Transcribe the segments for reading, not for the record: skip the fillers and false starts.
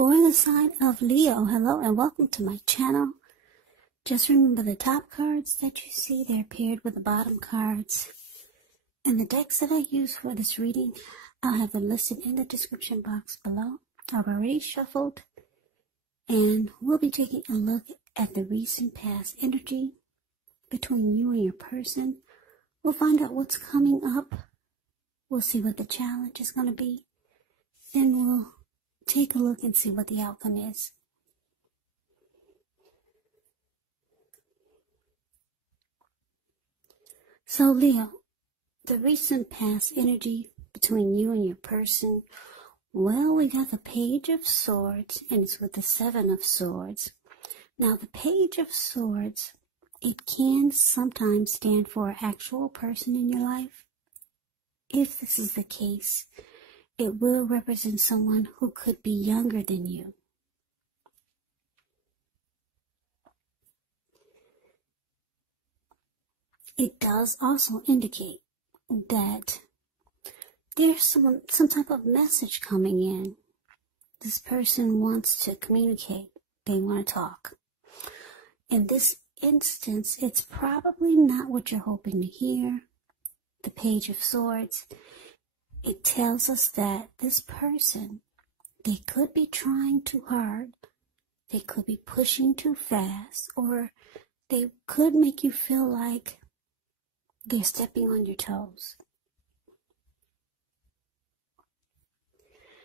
For the sign of Leo, hello and welcome to my channel. Just remember the top cards that you see, they're paired with the bottom cards. And the decks that I use for this reading, I'll have them listed in the description box below. I've already shuffled, and we'll be taking a look at the recent past energy between you and your person. We'll find out what's coming up. We'll see what the challenge is going to be. Then we'll take a look and see what the outcome is. So Leo, the recent past energy between you and your person, well, we got the Page of Swords, and it's with the Seven of Swords. Now, the Page of Swords, it can sometimes stand for an actual person in your life. If this is the case, it will represent someone who could be younger than you. It does also indicate that there's some type of message coming in. This person wants to communicate. They want to talk. In this instance, it's probably not what you're hoping to hear. The Page of Swords, it tells us that this person, they could be trying too hard, they could be pushing too fast, or they could make you feel like they're stepping on your toes.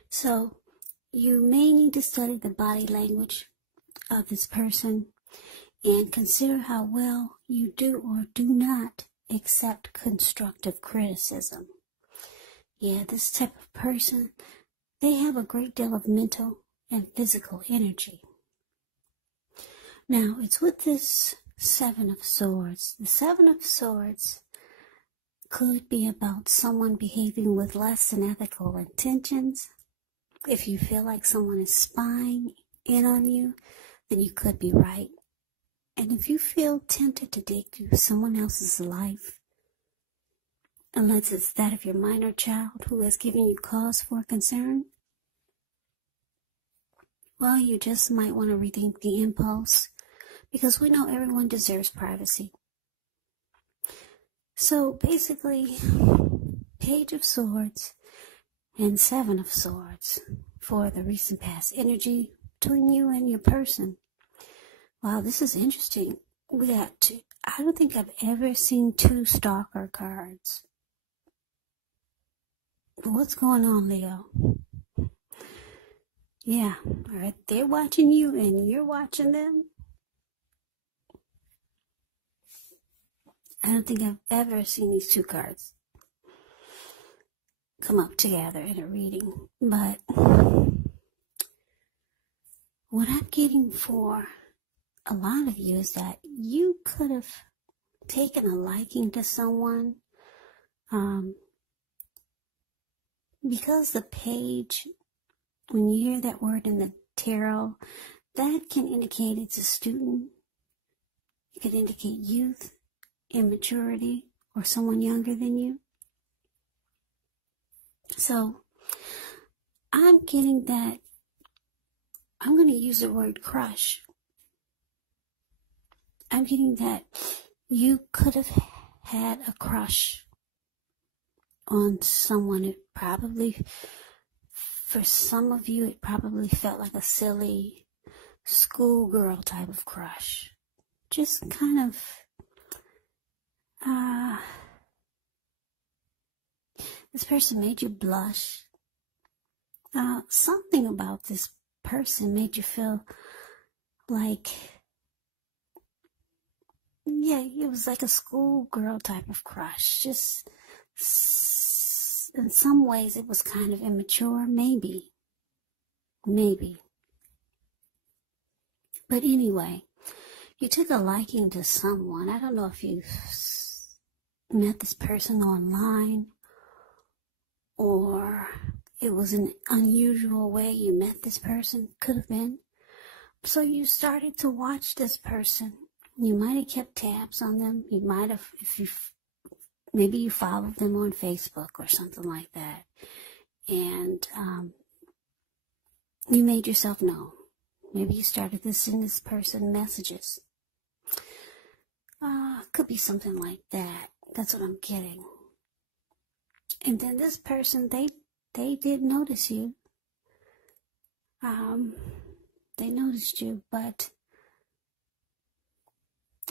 So, you may need to study the body language of this person and consider how well you do or do not accept constructive criticism. Yeah, this type of person, they have a great deal of mental and physical energy. Now, it's with this Seven of Swords. The Seven of Swords could be about someone behaving with less than ethical intentions. If you feel like someone is spying in on you, then you could be right. And if you feel tempted to dig through someone else's life, unless it's that of your minor child who has given you cause for concern, well, you just might want to rethink the impulse, because we know everyone deserves privacy. So basically, Page of Swords and Seven of Swords for the recent past energy between you and your person. Wow, this is interesting. We got two. I don't think I've ever seen two stalker cards. What's going on, Leo? Yeah, alright, they're watching you and you're watching them. I don't think I've ever seen these two cards come up together in a reading. But what I'm getting for a lot of you is that you could have taken a liking to someone. Because the page, when you hear that word in the tarot, that can indicate it's a student. It could indicate youth, immaturity, or someone younger than you. So, I'm getting that, I'm going to use the word crush. I'm getting that you could have had a crush on someone. It probably, for some of you, it probably felt like a silly schoolgirl type of crush. Just kind of, this person made you blush. Something about this person made you feel like, yeah, it was like a schoolgirl type of crush. Just, in some ways, it was kind of immature, maybe. But anyway, you took a liking to someone. I don't know if you met this person online, or it was an unusual way you met this person. Could have been. So you started to watch this person. You might have kept tabs on them. You might have, maybe you followed them on Facebook or something like that. And You made yourself known. Maybe you started to send this person messages. Could be something like that. That's what I'm getting. And then this person, they did notice you. They noticed you, but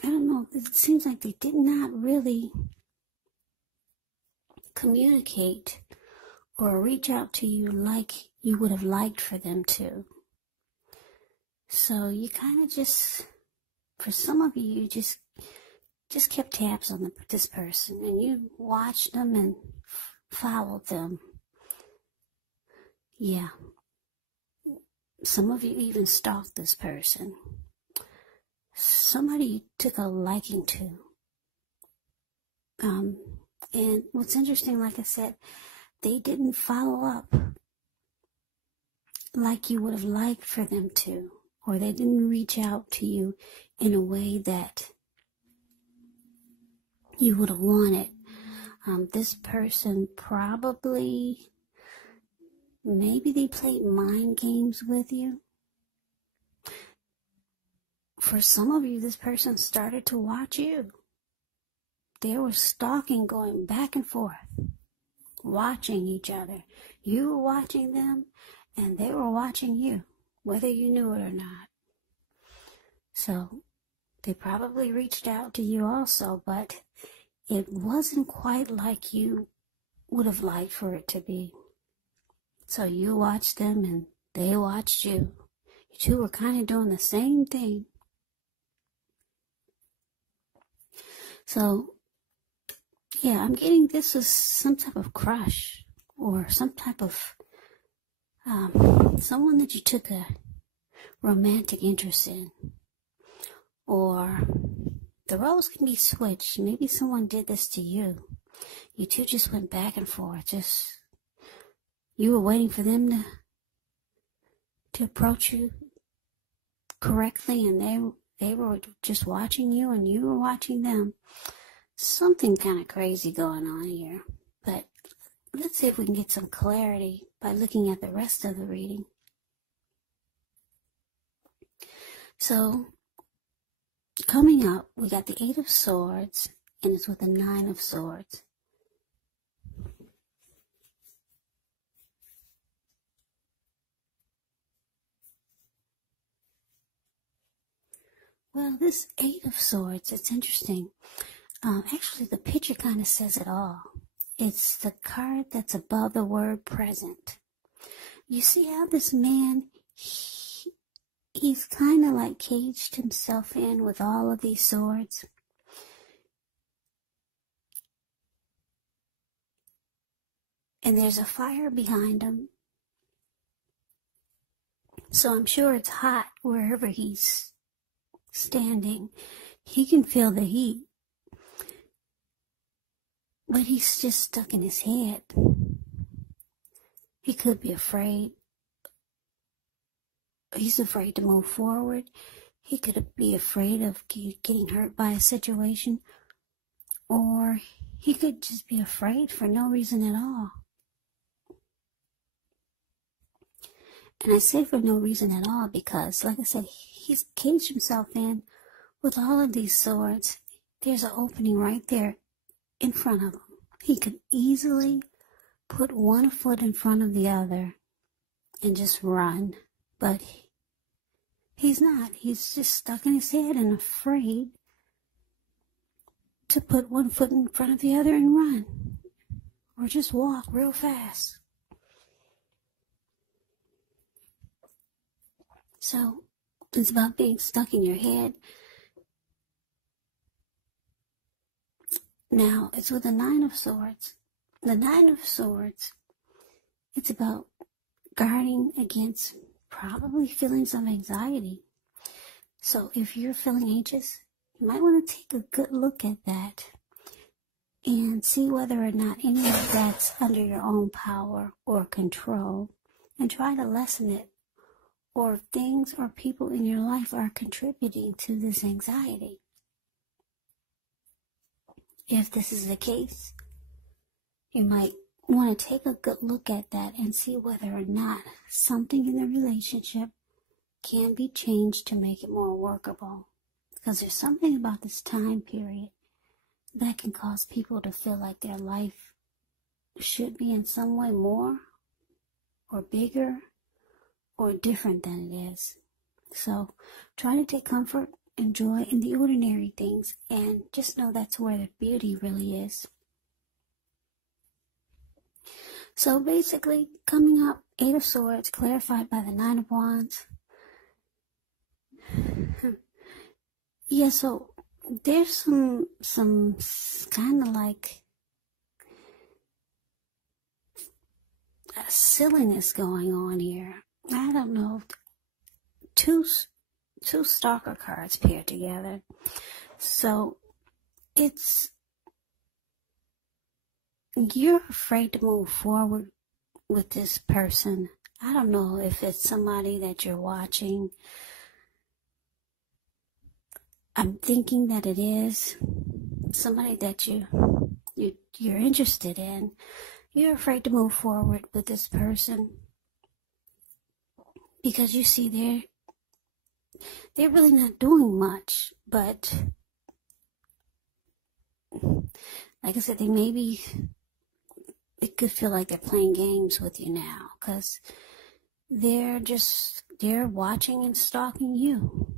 I don't know. It seems like they did not really communicate or reach out to you like you would have liked for them to. So you kind of just, for some of you, you just kept tabs on this person, and you watched them and followed them. Yeah. Some of you even stalked this person. Somebody you took a liking to. And what's interesting, like I said, they didn't follow up like you would have liked for them to, or they didn't reach out to you in a way that you would have wanted. This person probably, maybe they played mind games with you. For some of you, this person started to watch you. They were stalking, going back and forth, watching each other. You were watching them, and they were watching you, whether you knew it or not. So they probably reached out to you also, but it wasn't quite like you would have liked for it to be. So you watched them, and they watched you. You two were kind of doing the same thing. So, yeah, I'm getting this as some type of crush, or some type of someone that you took a romantic interest in. Or the roles can be switched. Maybe someone did this to you. You two just went back and forth. You were waiting for them to approach you correctly, and they were just watching you, and you were watching them. Something kind of crazy going on here. But let's see if we can get some clarity by looking at the rest of the reading. So, coming up, we got the 8 of Swords, and it's with the 9 of Swords. Well, this 8 of Swords, it's interesting. Actually, the picture kind of says it all. It's the card that's above the word present. You see how this man, he's kind of like caged himself in with all of these swords. And there's a fire behind him. So I'm sure it's hot wherever he's standing. He can feel the heat. But he's just stuck in his head. He could be afraid. He's afraid to move forward. He could be afraid of getting hurt by a situation. Or he could just be afraid for no reason at all. And I say for no reason at all because, like I said, he's caged himself in with all of these swords. There's an opening right there in front of him. He could easily put one foot in front of the other and just run. But he's not. He's just stuck in his head and afraid to put one foot in front of the other and run. Or just walk real fast. So, it's about being stuck in your head. Now, it's with the 9 of Swords. The 9 of Swords, it's about guarding against probably feelings of anxiety. So, if you're feeling anxious, you might want to take a good look at that and see whether or not any of that's under your own power or control, and try to lessen it. Or things or people in your life are contributing to this anxiety. If this is the case, you might want to take a good look at that and see whether or not something in the relationship can be changed to make it more workable. Because there's something about this time period that can cause people to feel like their life should be in some way more or bigger or different than it is. So try to take comfort and joy in the ordinary things, and just know that's where the beauty really is. So basically, coming up, 8 of Swords, clarified by the 9 of Wands. Yeah, so there's some kind of like silliness going on here. I don't know. Two stalker cards paired together. So you're afraid to move forward with this person. I don't know if it's somebody that you're watching. I'm thinking that it is somebody that you're interested in. You're afraid to move forward with this person because you see they're really not doing much, but like I said, it could feel like they're playing games with you now, because they're watching and stalking you,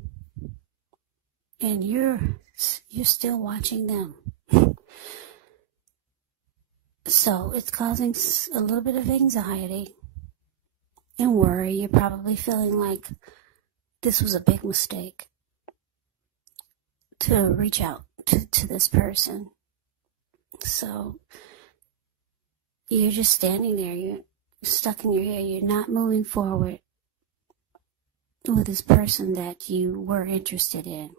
and you're still watching them. So it's causing a little bit of anxiety and worry. You're probably feeling like this was a big mistake to reach out to this person. So you're just standing there, you're stuck in your hair, you're not moving forward with this person that you were interested in.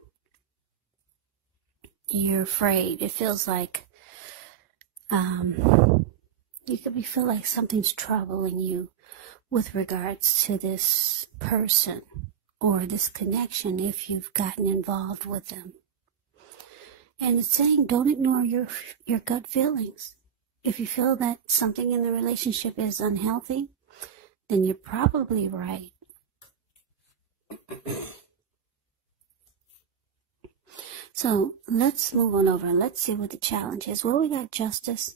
You're afraid. It feels like you could feel like something's troubling you with regards to this person or this connection if you've gotten involved with them. And it's saying don't ignore your gut feelings. If you feel that something in the relationship is unhealthy, then you're probably right. So let's move on over. Let's see what the challenge is. Well, we got Justice,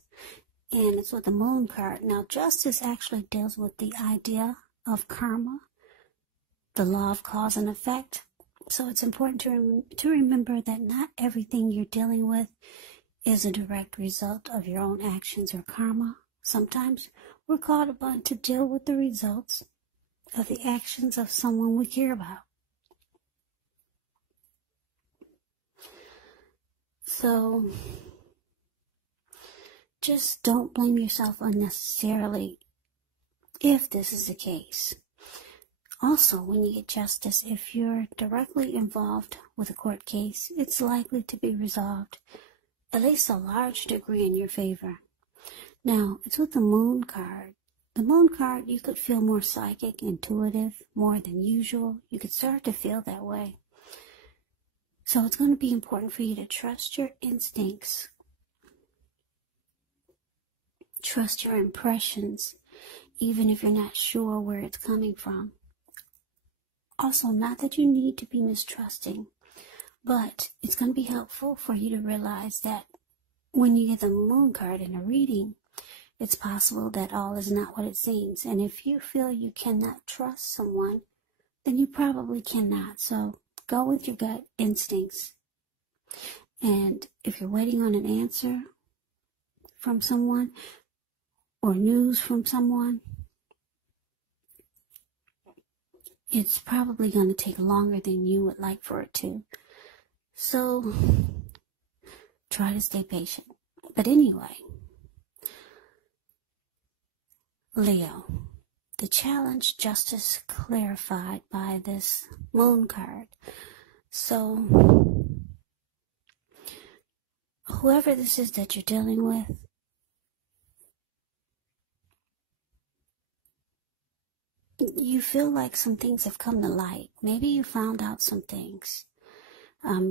and it's with the Moon card. Now, Justice actually deals with the idea of karma, the law of cause and effect. So it's important to remember that not everything you're dealing with is a direct result of your own actions or karma. Sometimes we're called upon to deal with the results of the actions of someone we care about. So just don't blame yourself unnecessarily if this is the case. Also, when you get Justice, if you're directly involved with a court case, it's likely to be resolved, at least a large degree, in your favor. Now, it's with the Moon card. The Moon card, you could feel more psychic, intuitive, more than usual. You could start to feel that way. So it's going to be important for you to trust your instincts. Trust your impressions, even if you're not sure where it's coming from. Also, not that you need to be mistrusting, but it's going to be helpful for you to realize that when you get the Moon card in a reading, it's possible that all is not what it seems. And if you feel you cannot trust someone, then you probably cannot. So go with your gut instincts. And if you're waiting on an answer from someone or news from someone, it's probably going to take longer than you would like for it to. So try to stay patient. But anyway, Leo, the challenge, Justice, clarified by this Moon card. So whoever this is that you're dealing with, you feel like some things have come to light. Maybe you found out some things.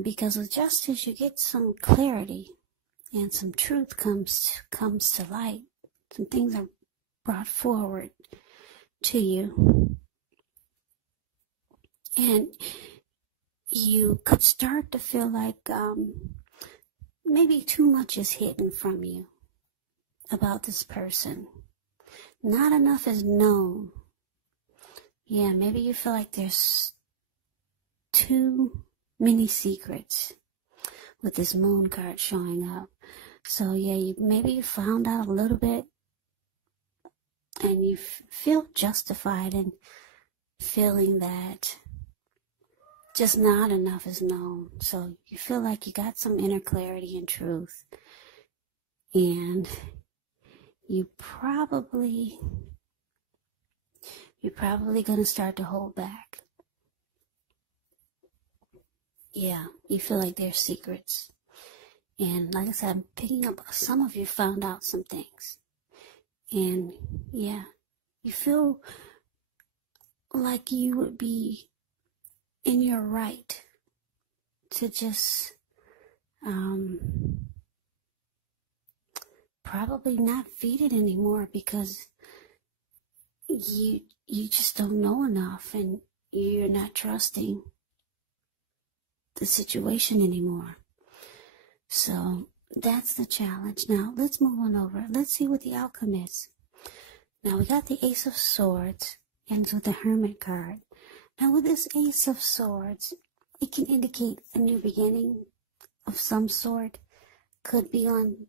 Because with Justice, you get some clarity and some truth comes to light. Some things are brought forward to you. And you could start to feel like maybe too much is hidden from you about this person. Not enough is known. Yeah, maybe you feel like there's too many secrets with this moon card showing up. So yeah, maybe you found out a little bit and you feel justified in feeling that just not enough is known. So you feel like you got some inner clarity and truth. And you're probably going to start to hold back. Yeah, you feel like there's secrets. And like I said, I'm picking up, some of you found out some things. And yeah, you feel like you would be in your right to just probably not feed it anymore, because you just don't know enough and you're not trusting the situation anymore. So that's the challenge. Now let's move on over. Let's see what the outcome is. Now we got the Ace of Swords, ends with the Hermit card. Now with this Ace of Swords, it can indicate a new beginning of some sort. Could be on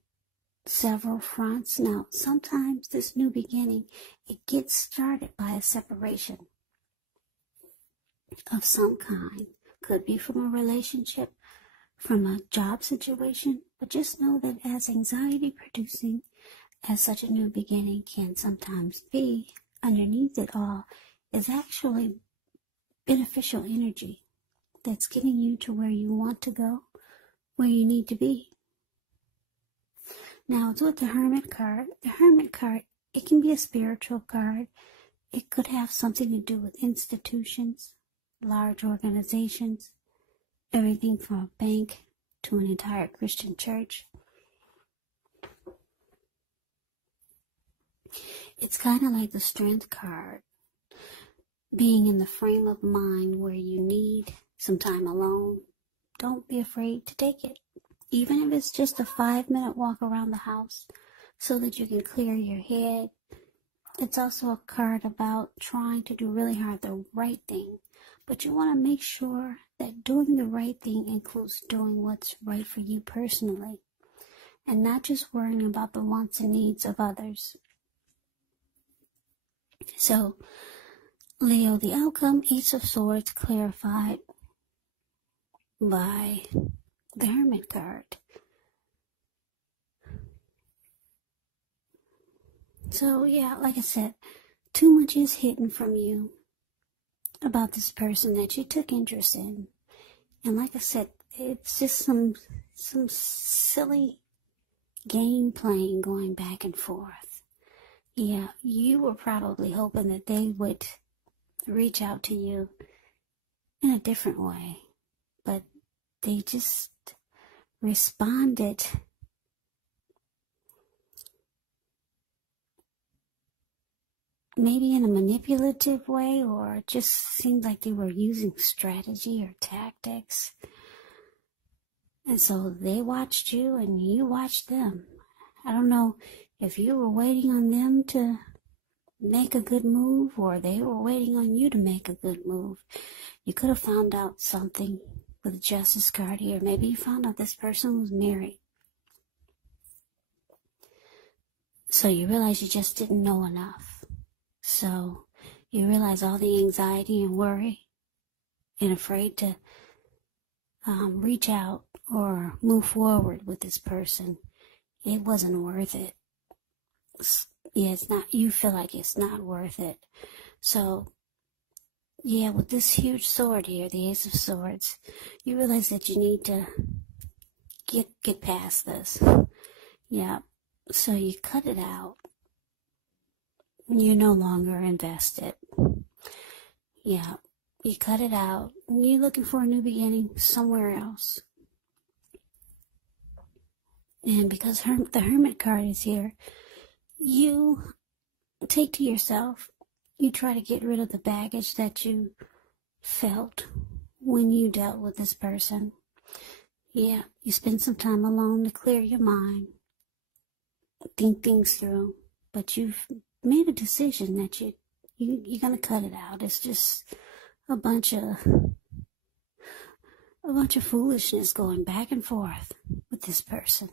several fronts. Now sometimes this new beginning, it gets started by a separation of some kind. Could be from a relationship, from a job situation, but just know that as anxiety producing as such a new beginning can sometimes be, underneath it all is actually beneficial energy that's getting you to where you want to go, where you need to be. Now it's with the Hermit card. The Hermit card, it can be a spiritual card. It could have something to do with institutions, large organizations, everything from a bank to an entire Christian church. It's kind of like the Strength card, being in the frame of mind where you need some time alone. Don't be afraid to take it, even if it's just a 5-minute walk around the house so that you can clear your head. It's also a card about trying to do really hard the right thing, but you want to make sure that doing the right thing includes doing what's right for you personally, and not just worrying about the wants and needs of others. So, Leo, the outcome, Ace of Swords, clarified by the Hermit card. So, yeah, like I said, too much is hidden from you about this person that you took interest in. And like I said, it's just some silly game playing going back and forth. Yeah, you were probably hoping that they would reach out to you in a different way, but they just responded maybe in a manipulative way, or it just seemed like they were using strategy or tactics. And so they watched you and you watched them. I don't know if you were waiting on them to make a good move or they were waiting on you to make a good move. You could have found out something with the Justice card here. Maybe you found out this person was married. So you realize you just didn't know enough. So you realize all the anxiety and worry and afraid to reach out or move forward with this person. It wasn't worth it. Yeah, it's not, you feel like it's not worth it. So, yeah, with this huge sword here, the Ace of Swords, you realize that you need to get past this. Yeah, so you cut it out. You're no longer invested. Yeah, you cut it out. You're looking for a new beginning somewhere else. And because the Hermit card is here, you take to yourself, you try to get rid of the baggage that you felt when you dealt with this person. Yeah, you spend some time alone to clear your mind, think things through, but you've made a decision that you're gonna cut it out. It's just a bunch of foolishness going back and forth with this person,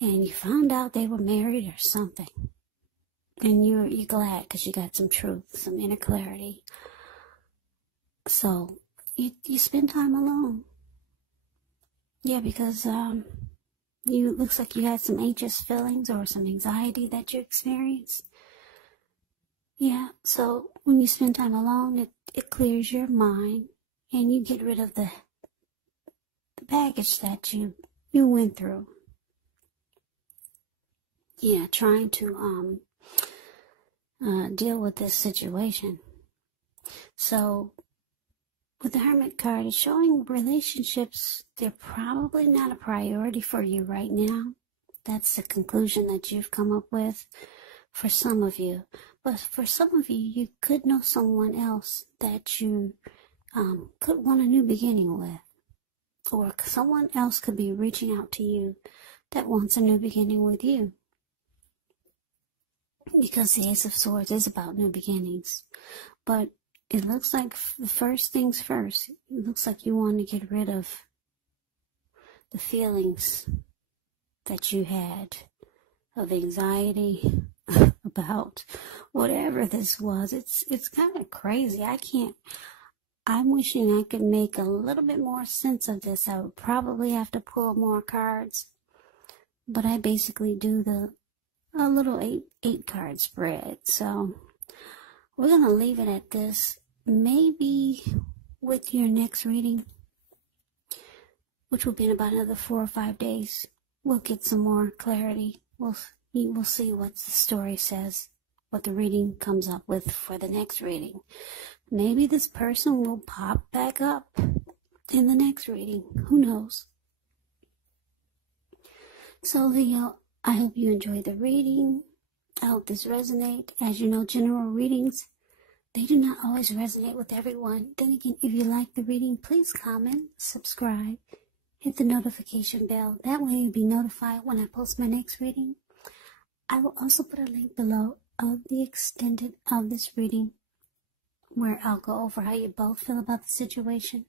and you found out they were married or something, and you're glad because you got some truth, some inner clarity. So you spend time alone. Yeah, because looks like you had some anxious feelings or some anxiety that you experienced. Yeah, so when you spend time alone, it clears your mind, and you get rid of the baggage that you went through. Yeah, trying to deal with this situation. So with the Hermit card, it's showing relationships, they're probably not a priority for you right now. That's the conclusion that you've come up with for some of you. But for some of you, you could know someone else that you could want a new beginning with. Or someone else could be reaching out to you that wants a new beginning with you. Because the Ace of Swords is about new beginnings. But it looks like the first things first. It looks like you want to get rid of the feelings that you had of anxiety about whatever this was. It's kind of crazy. I'm wishing I could make a little bit more sense of this. I would probably have to pull more cards, but I basically do a little eight card spread. So we're going to leave it at this. Maybe with your next reading, which will be in about another 4 or 5 days, we'll get some more clarity. We'll see what the story says, what the reading comes up with for the next reading. Maybe this person will pop back up in the next reading. Who knows? So Leo, I hope you enjoyed the reading. I hope this resonates. As you know, general readings, they do not always resonate with everyone. Then again, if you like the reading, please comment, subscribe, hit the notification bell. That way you'll be notified when I post my next reading. I will also put a link below of the extended of this reading, where I'll go over how you both feel about the situation.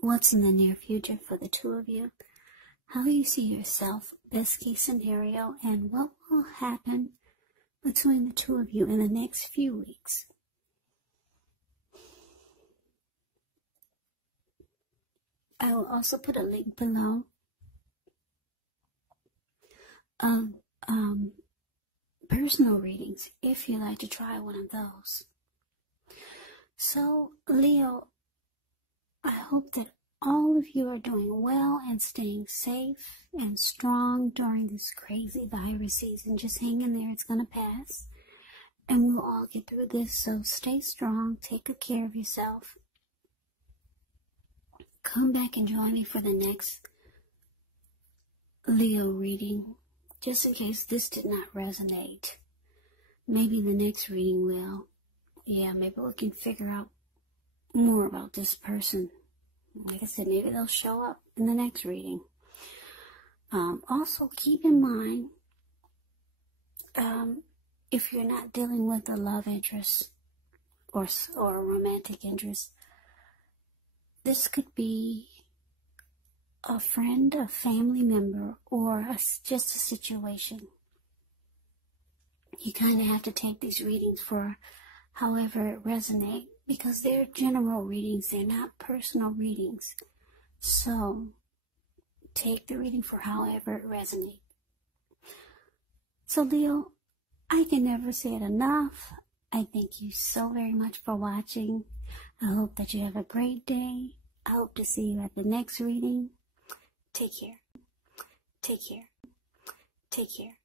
What's in the near future for the two of you? How you see yourself, best case scenario, and what will happen between the two of you in the next few weeks. I will also put a link below of personal readings if you'd like to try one of those. So, Leo, I hope that all of you are doing well and staying safe and strong during this crazy virus season. Just hang in there, it's going to pass. And we'll all get through this, so stay strong, take good care of yourself. Come back and join me for the next Leo reading, just in case this did not resonate. Maybe the next reading will. Yeah, maybe we can figure out more about this person. Like I said, maybe they'll show up in the next reading. Also, keep in mind, if you're not dealing with a love interest or a romantic interest, this could be a friend, a family member, or just a situation. You kind of have to take these readings for however it resonates, because they're general readings, they're not personal readings. So take the reading for however it resonates. So Leo, I can never say it enough. I thank you so very much for watching. I hope that you have a great day. I hope to see you at the next reading. Take care. Take care. Take care.